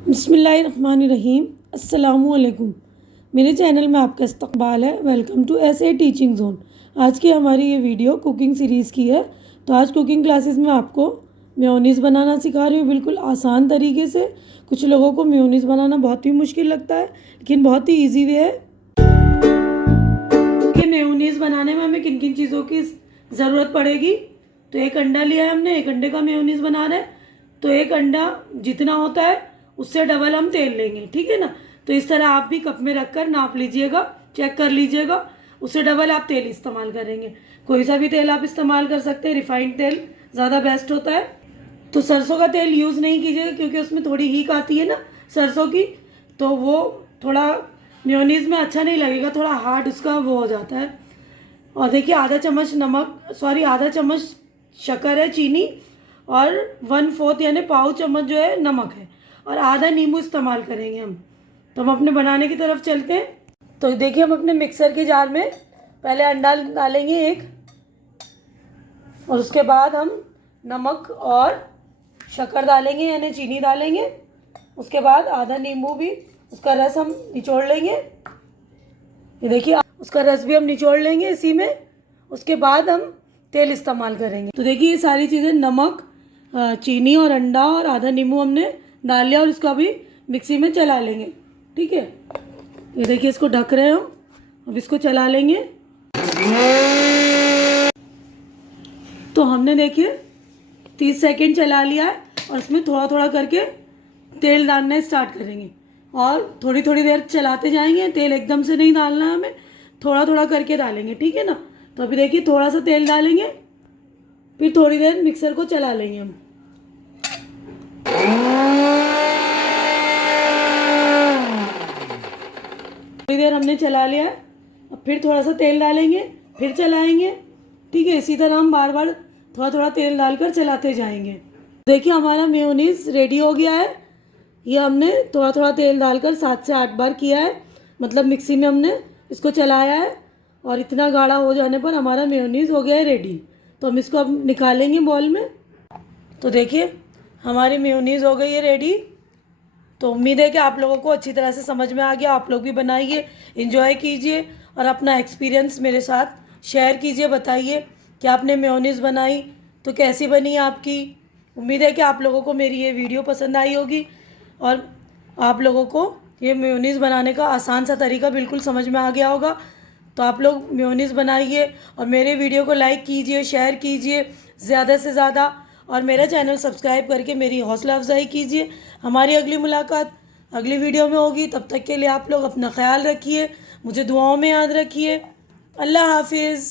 बिस्मिल्लाहिर्रहमानिर्रहीम। अस्सलामुअलैकुम। मेरे चैनल में आपका इस्तकबाल है। Welcome to SA teaching zone. आज की हमारी ये वीडियो कुकिंग सीरीज़ की है। तो आज कुकिंग क्लासेस में आपको मेयोनीज़ बनाना सिखा रही हूँ, बिल्कुल आसान तरीके से। कुछ लोगों को मेयोनीज़ बनाना बहुत ही मुश्किल लगता है, लेकिन बहुत ही ईजी वे है कि मेयोनीज़ बनाने में हमें किन किन चीज़ों की ज़रूरत पड़ेगी। तो एक अंडा लिया है हमने, एक अंडे का मेयोनीज़ बना रहे हैं। तो एक अंडा जितना होता है उससे डबल हम तेल लेंगे, ठीक है ना। तो इस तरह आप भी कप में रखकर नाप लीजिएगा, चेक कर लीजिएगा, उससे डबल आप तेल इस्तेमाल करेंगे। कोई सा भी तेल आप इस्तेमाल कर सकते हैं, रिफाइंड तेल ज़्यादा बेस्ट होता है। तो सरसों का तेल यूज़ नहीं कीजिएगा क्योंकि उसमें थोड़ी हीक आती है ना सरसों की, तो वो थोड़ा मेयोनीज़ में अच्छा नहीं लगेगा, थोड़ा हार्ड उसका वो हो जाता है। और देखिए आधा चम्मच शक्कर है, चीनी, और 1/4 यानी पाव चम्मच जो है नमक है, और आधा नींबू इस्तेमाल करेंगे हम। तो हम अपने बनाने की तरफ चलते हैं। तो देखिए हम अपने मिक्सर के जार में पहले अंडा डालेंगे एक, और उसके बाद हम नमक और शक्कर डालेंगे यानी चीनी डालेंगे। उसके बाद आधा नींबू भी, उसका रस हम निचोड़ लेंगे। ये देखिए उसका रस भी हम निचोड़ लेंगे इसी में। उसके बाद हम तेल इस्तेमाल करेंगे। तो देखिए ये सारी चीज़ें, नमक, चीनी और अंडा और आधा नींबू हमने डाल लिया, और इसको अभी मिक्सी में चला लेंगे, ठीक है। ये देखिए इसको ढक रहे हो, अब इसको चला लेंगे। तो हमने देखिए 30 सेकेंड चला लिया है, और इसमें थोड़ा थोड़ा करके तेल डालना स्टार्ट करेंगे, और थोड़ी थोड़ी देर चलाते जाएंगे। तेल एकदम से नहीं डालना है हमें, थोड़ा थोड़ा करके डालेंगे, ठीक है ना। तो अभी देखिए थोड़ा सा तेल डालेंगे, फिर थोड़ी देर मिक्सर को चला लेंगे हम। थोड़ी देर हमने चला लिया है, अब फिर थोड़ा सा तेल डालेंगे, फिर चलाएंगे, ठीक है। इसी तरह हम बार बार थोड़ा थोड़ा तेल डालकर चलाते जाएंगे। देखिए हमारा मेयोनीज़ रेडी हो गया है। ये हमने थोड़ा थोड़ा तेल डालकर 7 से 8 बार किया है, मतलब मिक्सी में हमने इसको चलाया है, और इतना गाढ़ा हो जाने पर हमारा मेयोनीज़ हो गया है रेडी। तो हम इसको अब निकालेंगे बॉल में। तो देखिए हमारी मेयोनीज़ हो गई है रेडी। तो उम्मीद है कि आप लोगों को अच्छी तरह से समझ में आ गया। आप लोग भी बनाइए, एंजॉय कीजिए, और अपना एक्सपीरियंस मेरे साथ शेयर कीजिए। बताइए कि आपने मेयोनीज़ बनाई तो कैसी बनी आपकी। उम्मीद है कि आप लोगों को मेरी ये वीडियो पसंद आई होगी, और आप लोगों को ये मेयोनीज़ बनाने का आसान सा तरीका बिल्कुल समझ में आ गया होगा। तो आप लोग मेयोनीज़ बनाइए, और मेरे वीडियो को लाइक कीजिए, शेयर कीजिए ज़्यादा से ज़्यादा, और मेरा चैनल सब्सक्राइब करके मेरी हौसला अफजाई कीजिए। हमारी अगली मुलाकात अगली वीडियो में होगी। तब तक के लिए आप लोग अपना ख्याल रखिए, मुझे दुआओं में याद रखिए। अल्लाह हाफिज़।